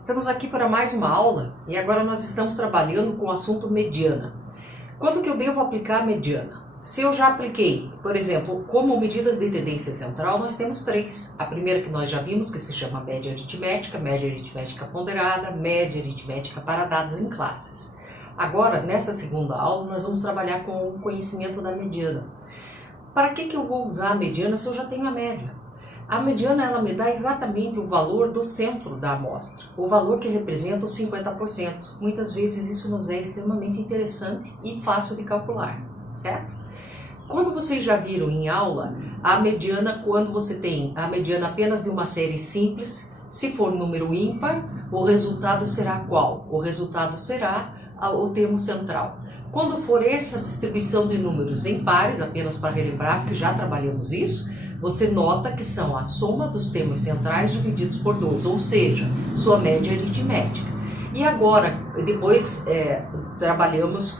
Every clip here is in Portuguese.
Estamos aqui para mais uma aula e agora nós estamos trabalhando com o assunto mediana. Quando que eu devo aplicar a mediana? Se eu já apliquei, por exemplo, como medidas de tendência central, nós temos três. A primeira que nós já vimos, que se chama média aritmética ponderada, média aritmética para dados em classes. Agora, nessa segunda aula, nós vamos trabalhar com o conhecimento da mediana. Para que eu vou usar a mediana se eu já tenho a média? A mediana ela me dá exatamente o valor do centro da amostra, o valor que representa os 50%. Muitas vezes isso nos é extremamente interessante e fácil de calcular, certo? Quando vocês já viram em aula, a mediana, quando você tem a mediana apenas de uma série simples, se for número ímpar, o resultado será qual? O resultado será o termo central. Quando for essa distribuição de números em pares, apenas para relembrar que já trabalhamos isso, você nota que são a soma dos termos centrais divididos por 2, ou seja, sua média aritmética. E agora, depois trabalhamos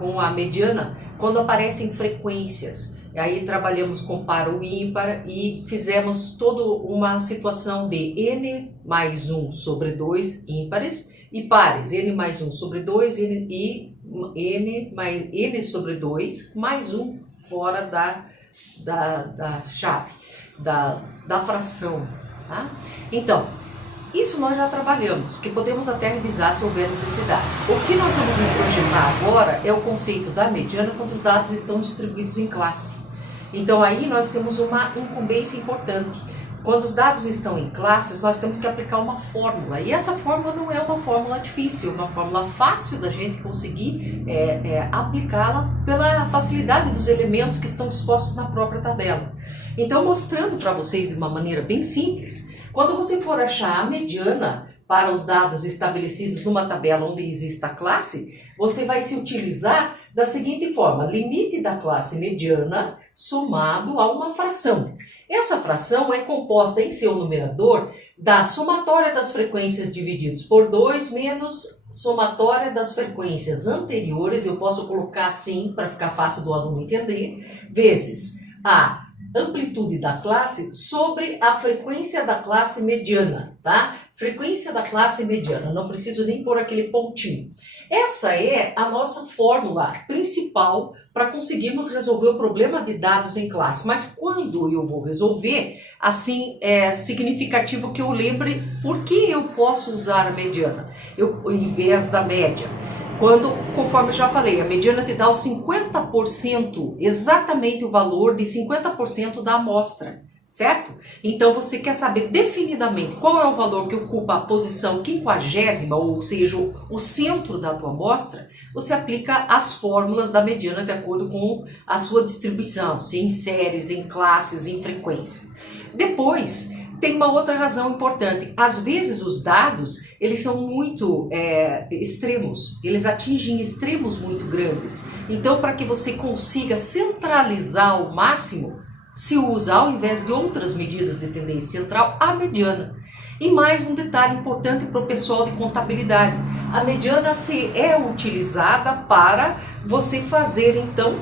com a mediana quando aparecem frequências. Aí trabalhamos com par ou ímpar e fizemos toda uma situação de n mais 1 sobre 2 ímpares e pares, n mais 1 sobre 2 e n sobre 2 mais 1 fora da chave, da fração. Tá? Então, isso nós já trabalhamos, que podemos até revisar se houver necessidade. O que nós vamos introjetar agora é o conceito da mediana quando os dados estão distribuídos em classe. Então aí nós temos uma incumbência importante. Quando os dados estão em classes, nós temos que aplicar uma fórmula. E essa fórmula não é uma fórmula difícil, é uma fórmula fácil da gente conseguir aplicá-la pela facilidade dos elementos que estão dispostos na própria tabela. Então, mostrando para vocês de uma maneira bem simples, quando você for achar a mediana para os dados estabelecidos numa tabela onde exista a classe, você vai se utilizar da seguinte forma: limite da classe mediana somado a uma fração. Essa fração é composta em seu numerador da somatória das frequências divididos por 2 menos somatória das frequências anteriores, eu posso colocar assim para ficar fácil do aluno entender, vezes a amplitude da classe sobre a frequência da classe mediana, tá? Frequência da classe mediana, não preciso nem pôr aquele pontinho. Essa é a nossa fórmula principal para conseguirmos resolver o problema de dados em classe. Mas quando eu vou resolver, assim, é significativo que eu lembre por que eu posso usar a mediana em vez da média. Quando, conforme eu já falei, a mediana te dá os 50%, exatamente o valor de 50% da amostra, certo? Então você quer saber definidamente qual é o valor que ocupa a posição 50ª, ou seja, o centro da tua amostra, você aplica as fórmulas da mediana de acordo com a sua distribuição, se em séries, em classes, em frequência. Depois, tem uma outra razão importante. Às vezes os dados, eles são muito extremos, eles atingem extremos muito grandes. Então, para que você consiga centralizar ao máximo, se usa, ao invés de outras medidas de tendência central, a mediana. E mais um detalhe importante para o pessoal de contabilidade. A mediana é utilizada para você fazer, então,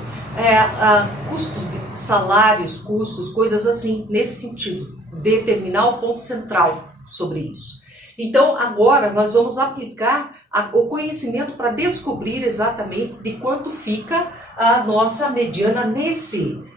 custos de salários, custos, coisas assim, nesse sentido. Determinar o ponto central sobre isso. Então, agora nós vamos aplicar o conhecimento para descobrir exatamente de quanto fica a nossa mediana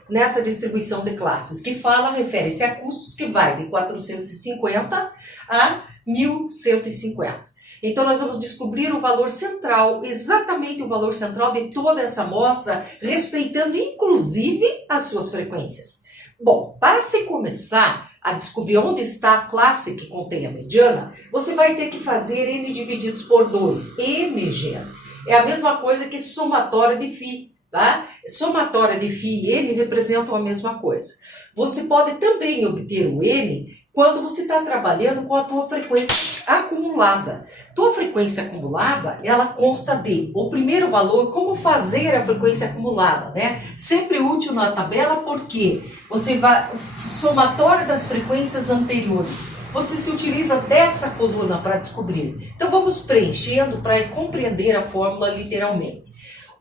nessa distribuição de classes, que refere-se a custos que vai de 450 a 1.150. Então, nós vamos descobrir o valor central, exatamente o valor central de toda essa amostra, respeitando inclusive as suas frequências. Bom, para se começar a descobrir onde está a classe que contém a mediana, você vai ter que fazer n divididos por 2. N, gente, é a mesma coisa que somatória de φ, tá? Somatória de φ e n representam a mesma coisa. Você pode também obter o n quando você está trabalhando com a tua frequência acumulada. Tua frequência acumulada, ela consta de o primeiro valor, como fazer a frequência acumulada, né? Sempre útil na tabela porque você vai somatória das frequências anteriores. Você se utiliza dessa coluna para descobrir. Então vamos preenchendo para compreender a fórmula literalmente.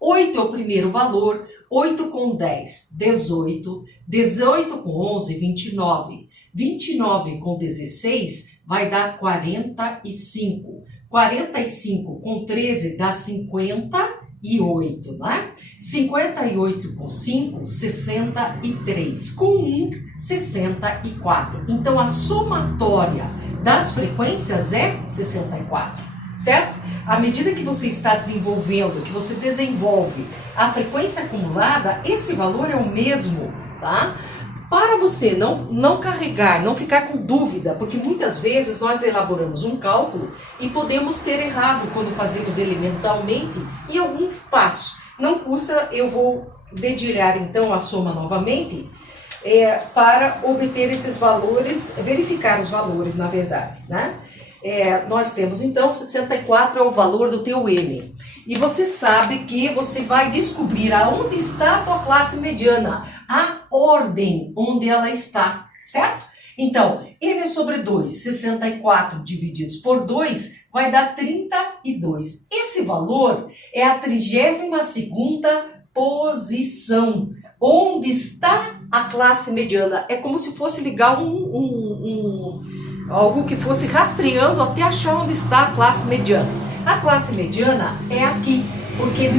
8 é o primeiro valor, 8 com 10, 18, 18 com 11, 29, 29 com 16, vai dar 45. 45 com 13 dá 58, né? 58 com 5, 63. Com 1, 64. Então, a somatória das frequências é 64, certo? À medida que você está desenvolvendo, que você desenvolve a frequência acumulada, esse valor é o mesmo, tá? Para você não carregar, não ficar com dúvida, porque muitas vezes nós elaboramos um cálculo e podemos ter errado quando fazemos ele mentalmente em algum passo. Não custa, eu vou dedilhar então a soma novamente para obter esses valores, verificar os valores na verdade, né? Nós temos então 64 é o valor do teu M. E você sabe que você vai descobrir aonde está a tua classe mediana, a ordem onde ela está, certo? Então, N sobre 2, 64 divididos por 2 vai dar 32. Esse valor é a 32ª posição. Onde está a classe mediana? É como se fosse ligar algo que fosse rastreando até achar onde está a classe mediana. A classe mediana é aqui, porque a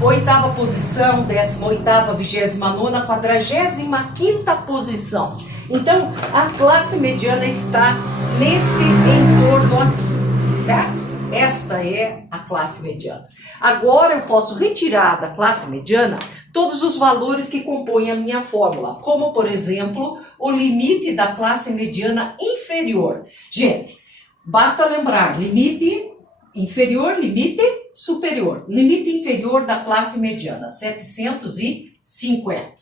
8ª posição, 18ª, 29ª, 45ª posição. Então, a classe mediana está neste entorno aqui, certo? Esta é a classe mediana. Agora eu posso retirar da classe mediana todos os valores que compõem a minha fórmula, como, por exemplo, o limite da classe mediana inferior. Gente, basta lembrar, limite inferior, limite superior. Limite inferior da classe mediana, 750.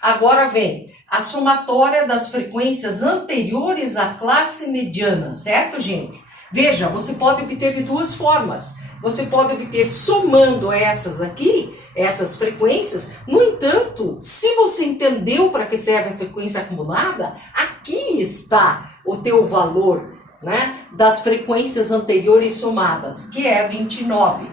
Agora vem a somatória das frequências anteriores à classe mediana, certo, gente? Veja, você pode obter de duas formas. Você pode obter somando essas aqui, essas frequências. No entanto, se você entendeu para que serve a frequência acumulada, aqui está o teu valor, né, das frequências anteriores somadas, que é 29,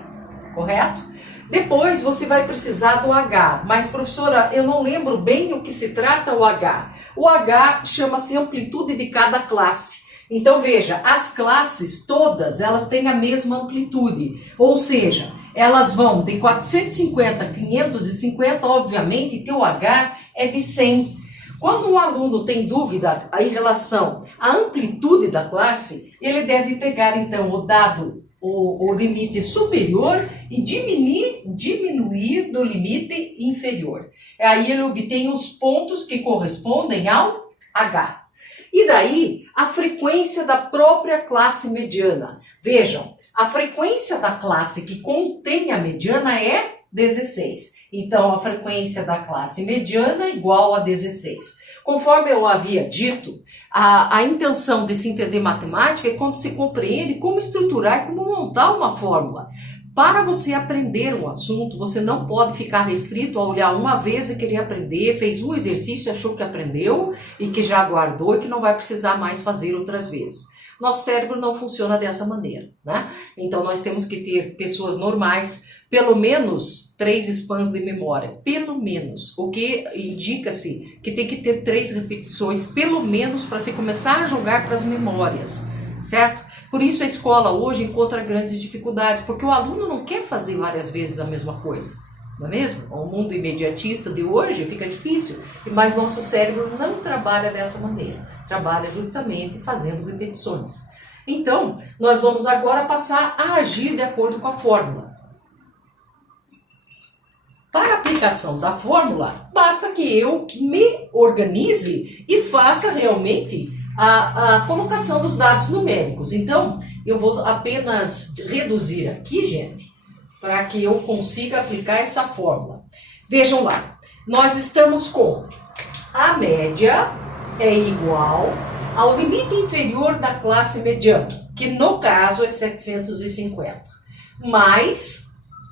correto? Depois você vai precisar do H, mas professora, eu não lembro bem o que se trata o H. O H chama-se amplitude de cada classe. Então veja, as classes todas, elas têm a mesma amplitude, ou seja, elas vão de 450 a 550, obviamente, teu H é de 100. Quando um aluno tem dúvida em relação à amplitude da classe, ele deve pegar então o dado, o limite superior e diminuir do limite inferior. Aí ele obtém os pontos que correspondem ao H. E daí, a frequência da própria classe mediana. Vejam, a frequência da classe que contém a mediana é 16. Então, a frequência da classe mediana é igual a 16. Conforme eu havia dito, a intenção de se entender matemática é quando se compreende como estruturar, como montar uma fórmula. Para você aprender um assunto, você não pode ficar restrito a olhar uma vez e querer aprender, fez um exercício, achou que aprendeu e que já guardou e que não vai precisar mais fazer outras vezes. Nosso cérebro não funciona dessa maneira, né? Então nós temos que ter pessoas normais, pelo menos 3 spans de memória, pelo menos, o que indica-se que tem que ter 3 repetições, pelo menos, para se começar a jogar para as memórias, certo? Por isso a escola hoje encontra grandes dificuldades, porque o aluno não quer fazer várias vezes a mesma coisa, não é mesmo? O mundo imediatista de hoje fica difícil, mas nosso cérebro não trabalha dessa maneira, trabalha justamente fazendo repetições. Então, nós vamos agora passar a agir de acordo com a fórmula. Para a aplicação da fórmula, basta que eu me organize e faça realmente a colocação dos dados numéricos. Então, eu vou apenas reduzir aqui, gente, para que eu consiga aplicar essa fórmula. Vejam lá, nós estamos com a média é igual ao limite inferior da classe mediana, que no caso é 750, mais,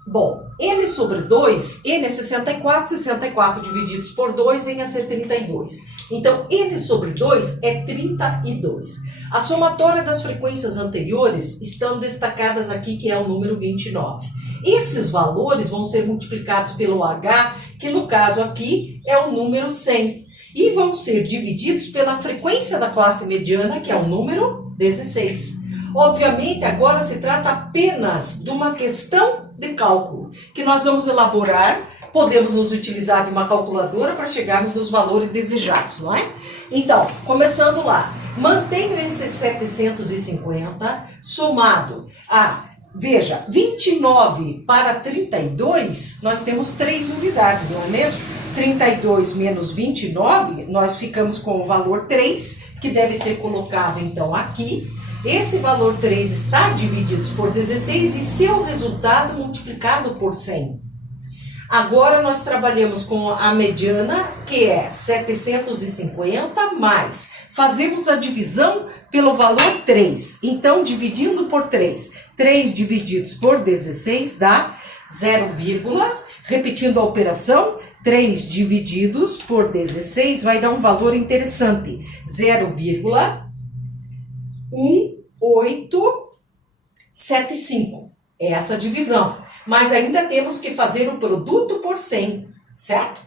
bom, N sobre 2, N é 64, 64 divididos por 2 vem a ser 32. Então, N sobre 2 é 32. A somatória das frequências anteriores estão destacadas aqui, que é o número 29. Esses valores vão ser multiplicados pelo H, que no caso aqui é o número 100. e vão ser divididos pela frequência da classe mediana, que é o número 16. Obviamente, agora se trata apenas de uma questão de cálculo, que nós vamos elaborar. Podemos nos utilizar de uma calculadora para chegarmos nos valores desejados, não é? Então, começando lá, mantenho esse 750 somado a, veja, 29 para 32, nós temos 3 unidades, não é mesmo? 32 menos 29, nós ficamos com o valor 3, que deve ser colocado então aqui. Esse valor 3 está dividido por 16 e seu resultado multiplicado por 100. Agora nós trabalhamos com a mediana, que é 750 mais. Fazemos a divisão pelo valor 3. Então, dividindo por 3. 3 divididos por 16 dá 0, repetindo a operação, 3 divididos por 16 vai dar um valor interessante. 0,1875. É essa divisão. Mas ainda temos que fazer o produto por 100, certo?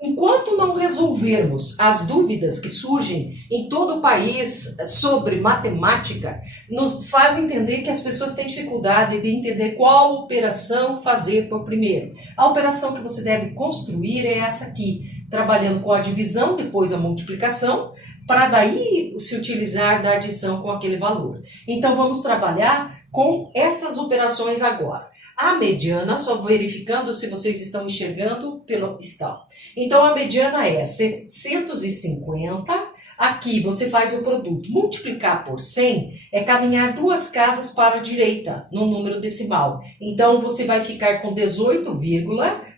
Enquanto não resolvermos as dúvidas que surgem em todo o país sobre matemática, nos faz entender que as pessoas têm dificuldade de entender qual operação fazer por primeiro. A operação que você deve construir é essa aqui, trabalhando com a divisão, depois a multiplicação, para daí se utilizar da adição com aquele valor. Então vamos trabalhar com essas operações agora. A mediana, só verificando se vocês estão enxergando, estão. Então a mediana é 750, aqui você faz o produto. Multiplicar por 100 é caminhar 2 casas para a direita no número decimal. Então você vai ficar com 18,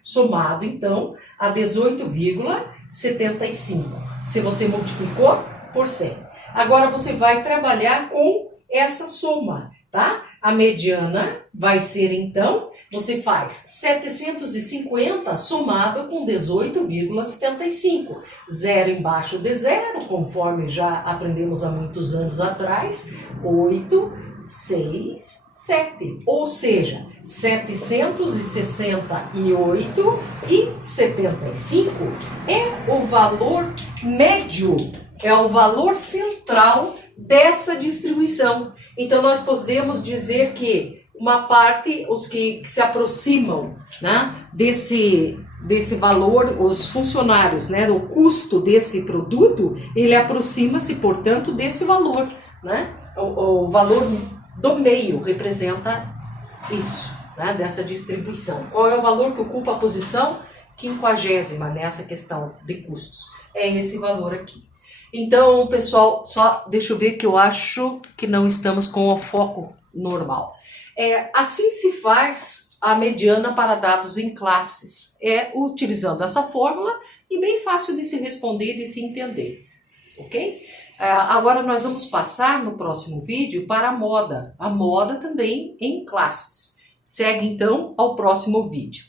somado então a 18,75. Se você multiplicou por 100. Agora você vai trabalhar com essa soma, tá? A mediana vai ser, então, você faz 750 somado com 18,75. 0 embaixo de 0, conforme já aprendemos há muitos anos atrás. 8, 6, 7. Ou seja, 768,75 é o valor médio, é o valor central dessa distribuição. Então, nós podemos dizer que uma parte, os que se aproximam, né, desse valor, os funcionários, né, o custo desse produto, ele aproxima-se, portanto, desse valor, né? O valor do meio representa isso, né, dessa distribuição. Qual é o valor que ocupa a posição 50ª nessa questão de custos? É esse valor aqui. Então, pessoal, só deixa eu ver que eu acho que não estamos com o foco normal. Assim se faz a mediana para dados em classes. Utilizando essa fórmula e bem fácil de se responder e de se entender. Ok? Agora nós vamos passar no próximo vídeo para a moda. A moda também em classes. Segue então ao próximo vídeo.